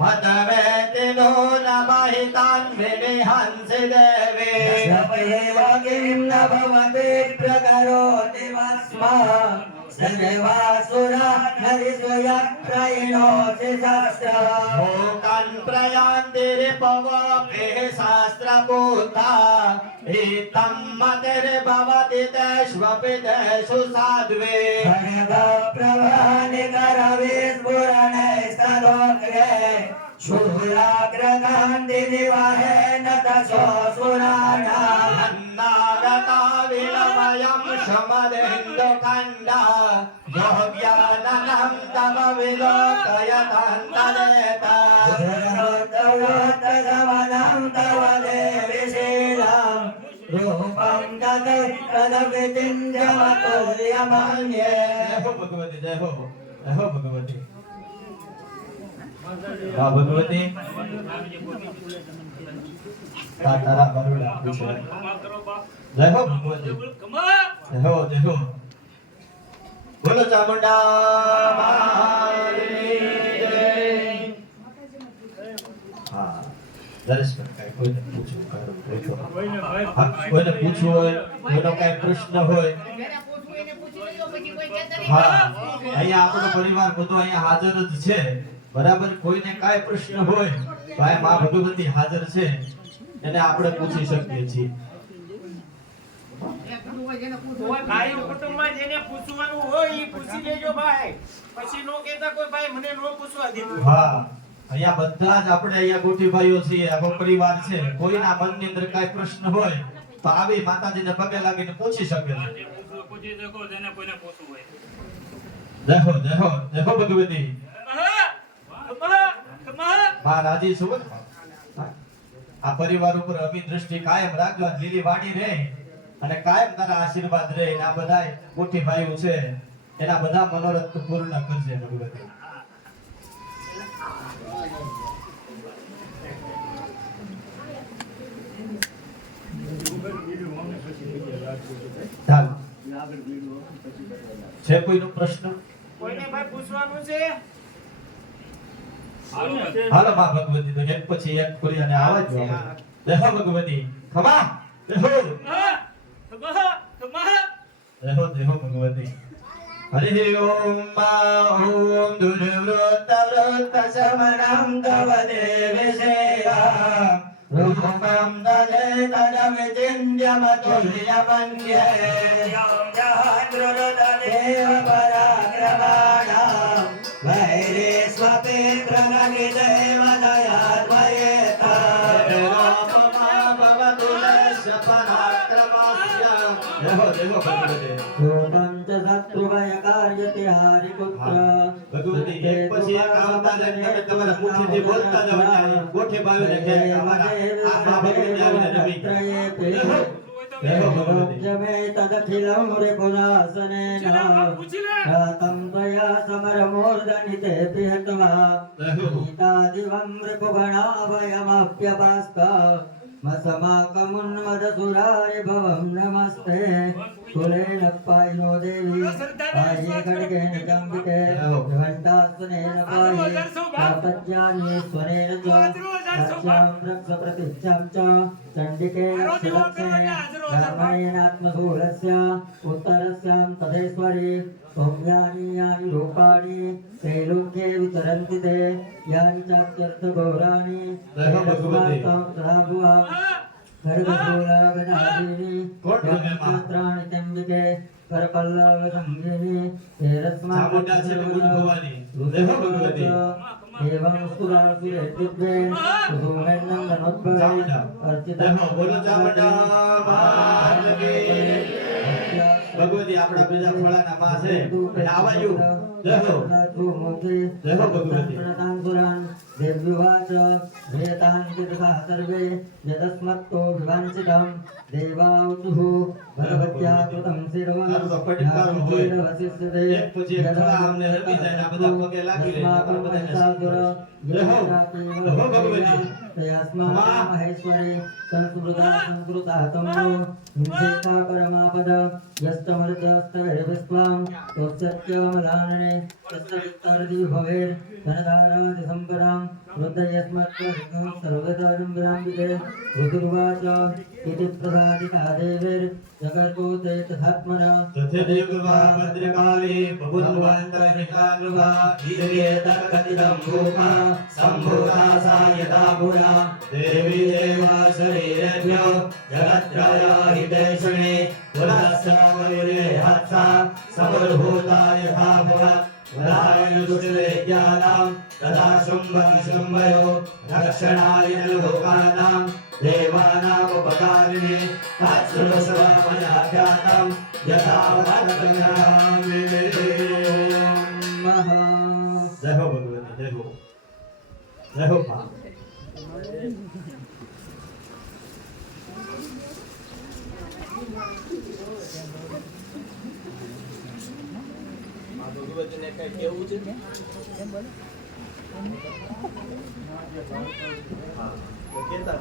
मतवेतिनो न महितान् विनिहंसि देवे किं न भवति प्रकरोति भस्मम् सर्वासुरा नरिस्वयप्रयणोति सहस्रम् भूकन् प्रयान्ति रिपवोभिः सहस्रभूता हितं मतिर्भवति तेष्वपि तेषु साध्वे खड्गप्रवहनि करविस्फुरणैस्तदोग्रे शूलाग्रकान्ति निवहेन दशोऽसुराणाम् अन्नागता विलमयं शमदेन्दुखण्डा योग्याननं तव विलोकयतन्तरेता समनं तव देवि शीलं रूपं तदविचिन्त्यमतुल्यमन्ये हो भगवती जय हो भगवती हाँ भगवती तारा बरुड़ा जय हो भगवती जय हो बोलो चामुंडा मारी जय हाँ दर्शन काय कोઈને પૂછવું કરો કોઈને પૂછવું હોય કોઈનો કાઈ પ્રશ્ન હોય હા અહીંયા આપણો પરિવાર બધો અહીંયા હાજર જ છે બરાબર કોઈને કાઈ પ્રશ્ન હોય તો આ માં ભગવતી હાજર છે એને આપણે પૂછી શકીએ છીએ ભાઈ કુટુંબમાં જેને પૂછવાનું હોય ઈ પૂછી લેજો ભાઈ પછી નો કહેતા કોઈ ભાઈ મને નો પૂછવા દીધું હા અહીંયા બધા જ આપણે અહીંયા ગોઠી ભાઈઓ છીએ આપણો પરિવાર છે કોઈના મનની અંદર કાઈ પ્રશ્ન હોય તો આવી માતાજીને પગે લાગીને પૂછી શકે છે પૂછી દેખો જેને કોઈને પૂછવું હોય જય હો ભગવતી માં રાજી છો આ પરિવાર ઉપર અમી દ્રષ્ટિ કાયમ રાખજો લીલી વાડી રહે અને કાયમ તારા આશીર્વાદ રહે આ બધાય ગોઠી ભાઈઓ છે એના બધા મનોરથ પૂર્ણ કરજે ભગવતી ચાલો છે કોઈનો પ્રશ્ન કોઈને ભાઈ પૂછવાનું છે હાલો માં ભગવતી તો એક પછી એક કરી અને આવા જ દેહો ભગવતી ખમા દેહો દેહો ભગવતી હરિ ઓમ ઓમ દુર્વૃત વૃત સમરમ તવ દેવસેવા રૂપમ દલે તદવિચિન્યમતુલ્યમન્યે યં જહાદ્રુત દેવ પરાક્રમાણાં વૈરેસ્વપે પ્રણમિ દેવ દયાદ્વયેતા દેહો ભગવતી રૂપં ચ શત્રુભય કાર્યતે હરિપુત્ર ભગવતી એક પછી એક આવતા જાય તમે તમારા મુખથી બોલતા જાવ ગોઠે ભાવીને કહે અમારા આ ભગવતી આવીને નમી દેહો ભગવતી જમે તદખિલં રિપુનાસનેન રાતં ત્વયા સમરમૂર્ધનિતે પિહત્વા ગીતાદિવં રિપુગણાભયમપ્યપાસ્ત મસમાકમુન્મદસુરાય ભવં નમસ્તે કુલેન પાયનો દેવી પાયે ખડગેન ચંબિકે ઘંટાસનેન પાયે તાપજ્ઞાની સ્વનેન ચ સત્યામ રક્ષ પ્રતિષ્ઠામ ચ ચંડિકે રક્ષલક્ષે રામાયણાત્મશૂલસ્ય ઉત્તરસ્યામ તદેશ્વરી સૌમ્યાની યાની રૂપાણી त्रैलोक्ये वितरन्ति ते यानि चात्यर्थगौराणि तैलस्मात्तराभुवा खड्गशूलगदादीनि क्षत्राणि चण्डिके करपल्लवसङ्गिनि एवं सुरासुरेद्युग्रे कुसुमेन्नन्दनोद्भवे अर्चितं ભગવતી આપણા બીજા ફળાના માં છે એટલે આવાયું જય હો ભગવતી देव्युवाच भेतान्तितः सर्वे यदस्मत्तो विवाञ्छितं देवावतुः भगवत्या कृतं शिरवसिष्यते महेश्वरी संस्कृता संस्कृता तमो हिंसेता परमापद यस्तमर्चस्तैर्विश्वां त्वसत्यमलानने तस्य विस्तारति भवेत् धनधाराति सम्पदां वृद्धयस्मत्त्वं सर्वधर्मं विराम्यते ऋतुर्वाच इति प्रसादिका देवैर्जगर्भूते तथात्मना तथैव भद्रकाले बभूवन्तरिकाग्रवा ईदयेतकथितं भूमा सम्भूता सा यथा भूया देवी देव शरीरेभ्यो जगत्त्रया हितेशने पुरस्सवरे हत्सा समर्भूता यथा भवत् वदायुषुरेज्ञानां तदा शुम्भं शुम्भयो रक्षणाय लोकानां देवानामुपकारिणे तत्सुरसवमया ख्यातं यथा वदन्ति महा जय हो भगवती जय हो मां ભગવતીને કઈ કેવું છે હા તો કેતા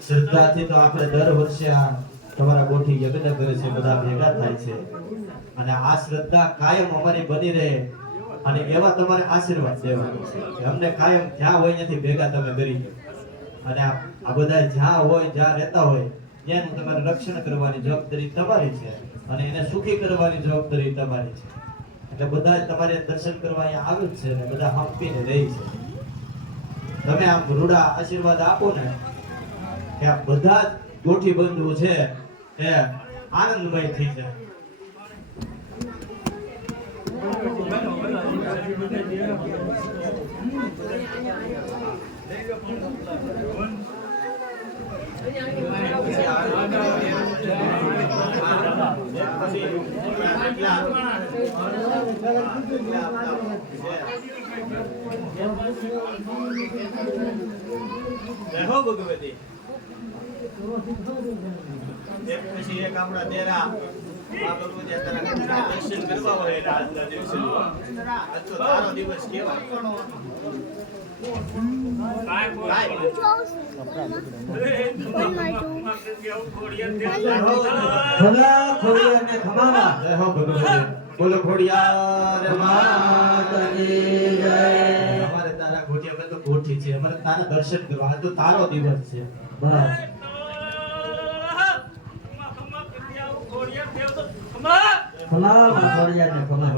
શ્રદ્ધાથી તો આપણે દર વર્ષે આ તમારા ગોઠી યજ્ઞ કરે છે બધા ભેગા થાય છે અને આ શ્રદ્ધા કાયમ અમારી બની રહે અને એવા તમારે આશીર્વાદ દેવાના છે કે અમને કાયમ જ્યાં હોય ત્યાંથી ભેગા તમે કરી અને આ બધા જ્યાં હોય જ્યાં રહેતા હોય ત્યાંનું તમારે રક્ષણ કરવાની જવાબદારી તમારી છે અને એને સુખી કરવાની જવાબદારી તમારી છે એટલે બધા તમારે દર્શન કરવા અહીંયા આવે જ છે અને બધા હંપીને રહી છે તમે આમ રૂડા આશીર્વાદ આપો ને કે આ બધા જ ગોઠી બંધુ છે એ આનંદમય થઈ જાય જય હો ભગવતી એક પછી એક આપણા તેરા આ ભગવતી તારા દર્શન કરવા હોય એટલે આજના દિવસે આજ તો તારો દિવસ કેવાય બોલો ખોડિયાર માતની જય અમારે તારા ગોઠિયા પર તો ગોઠી છે અમારે તારા દર્શન કરવા આ તો તારો દિવસ છે બસ ખમા ખોડિયાને ખમા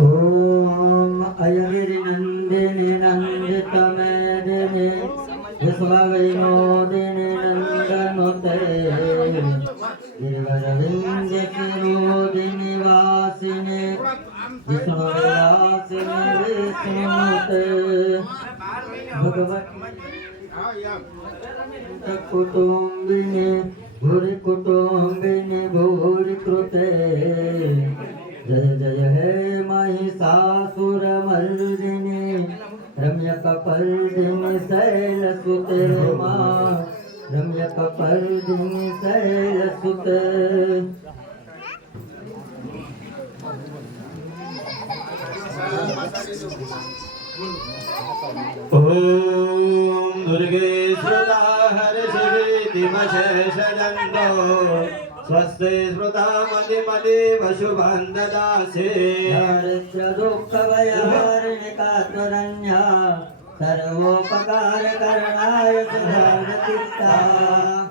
ओम अयगिरि नंदिनि नंदित मेदिनि विश्वविनोदिनि नंदनुते गिरिवरविंद्य शिरोदिनि वासिनि विष्णुविलासिनि विष्णुते भगवती कुटुंबिनि भूरि कुटुंबिनि भूरि कृते जय जय हे महिषासुरमर्दिनि रम्यकपर्दिनि शैलसुते मां रम्यकपर्दिनि शैलसुते ओम दुर्गे श्रुता हर्षितिमशेषदन्तो स्वस्ते श्रुता मतिमति वशुभं ददासे दारिद्र्य दुःखभयहारिणि कातुरन्या સર્વોપકાર કરણાય સદાનચિત્તા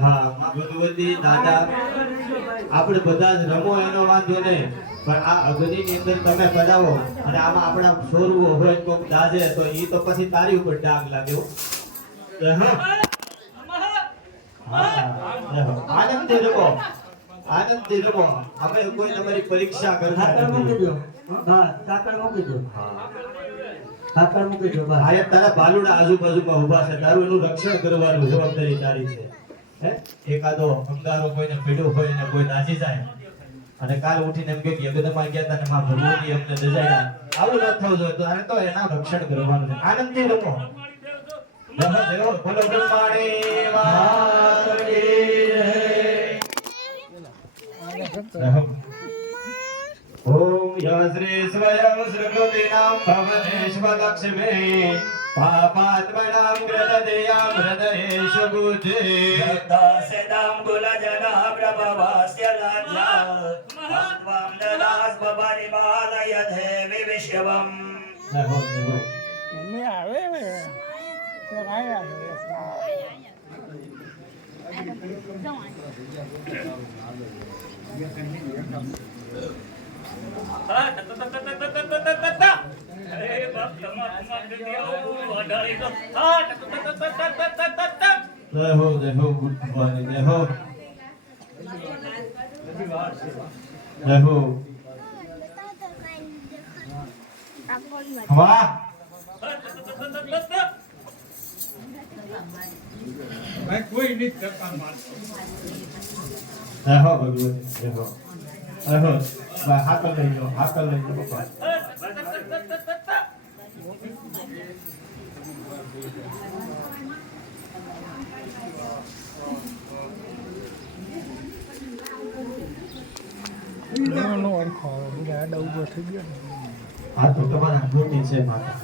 હા માં ભગવતી દાદા આપણે બધા જ રમો એનો વાંધો નહીં, પણ આ અગ્નિની અંદર તમે કરાવો અને આમાં આપણા છોરવો હોય કોક દાજે તો ઈ તો પછી તારી ઉપર ડાઘ લાગે હો. હા. આનંદથી રમો, આનંદથી રમો. અમે કોઈ તમારી પરીક્ષા કરતા સાકર મૂકી નથી. દો હા સાકર મૂકી દો સાકર મૂકી દો બસ આયા તારા બાલુડા આજુબાજુમાં ઊભા છે, તારું એનું રક્ષણ કરવાનું જવાબદારી તારી છે. હે એકાદો અંગારો કોઈને પીડ્યો હોય ને કોઈ દાજી જાય અને કાલ ઉઠીને એમ કે યજ્ઞમાં ગયા હતા ને માં ભગવતી અમને દજાયા, આવું ન થવું જોઈએ. તો આને તો એના રક્ષણ કરવાનું છે. આનંદથી રમો. જય દેવ બોલો બ્રહ્માણી વાસુકી ઓમ યશ્રી સ્વયં સૃગવિનામ ભવનેશ્વલક્ષ્મે પાપાત્મનામ ગ્રહદયામ હૃદયેષુ બુદ્ધિ દાસેદામ ગુલજના પ્રભવાસ્ય લાજ્યા ત્વં દદાસ બબરિમાલય દેવી વિશ્વમ જય હો ભગવાન જય હો જય હો. વાહ જય હો ભગવતી જય હો જય હો. હાકલ લઈ જાઓ, હાકલ લઈ જાઓ પપ્પા. આ તો તમારા મોટી છે માતા.